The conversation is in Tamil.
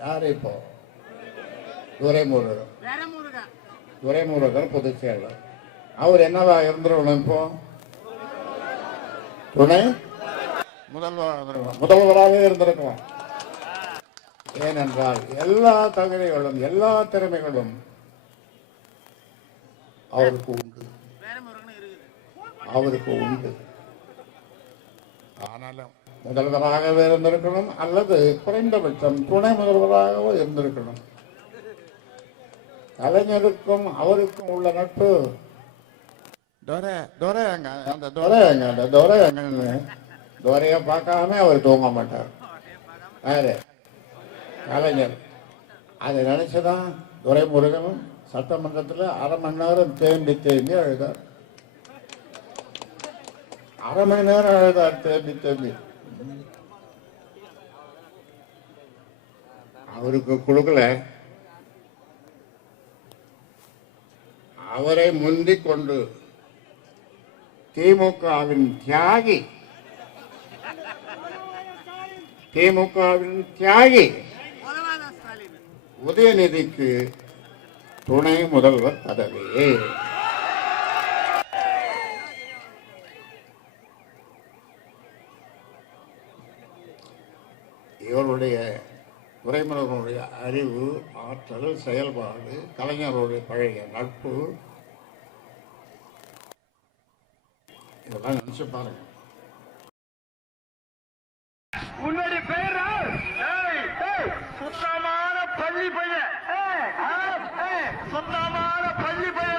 யார் இப்போ துரைமுருகன். துரைமுருகன் பொதுச் செயலர். அவர் என்னவா இருந்துருக்கணும் இப்போ? துணை? முதல்வர். முதல்வராகவே இருந்திருக்கலாம். ஏனென்றால் எல்லா தகுதிகளும் எல்லா திறமைகளும் அவருக்கு உண்டு. அவருக்கு உண்டு. ஆனாலும் முதல்வராகவே இருந்திருக்கணும் அல்லது குறைந்தபட்சம் துணை முதல்வராகவோ இருந்திருக்கணும். கலைஞருக்கும் அவருக்கும் உள்ள நட்பு. அந்த துரை எங்க அந்த துரை எங்கன்னு துரையை பார்க்காம அவர் தூங்க மாட்டார். யாரு? கலைஞர். அதை நினைச்சுதான் துரைமுருகனும் சட்டமன்றத்தில் அரை மணி நேரம் தேம்பி தேம்பி அழுதார். அரை மணி நேரம் அழுதார் தேம்பி தேம்பி. அவருக்கு கொடுக்கல. அவரை முந்தி கொண்டு திமுகவின் தியாகி திமுகவின் தியாகி உதயநிதிக்கு துணை முதல்வர் பதவி. இவருடைய துறைமுருகனுடைய அறிவு ஆற்றல் செயல்பாடு கலைஞர்களுடைய பழைய நட்பு. இதெல்லாம் நினைச்சு பாருங்க. முன்னாடி பெயர் சுத்தமான பள்ளி பையன். சுத்தமான பள்ளி பையன்.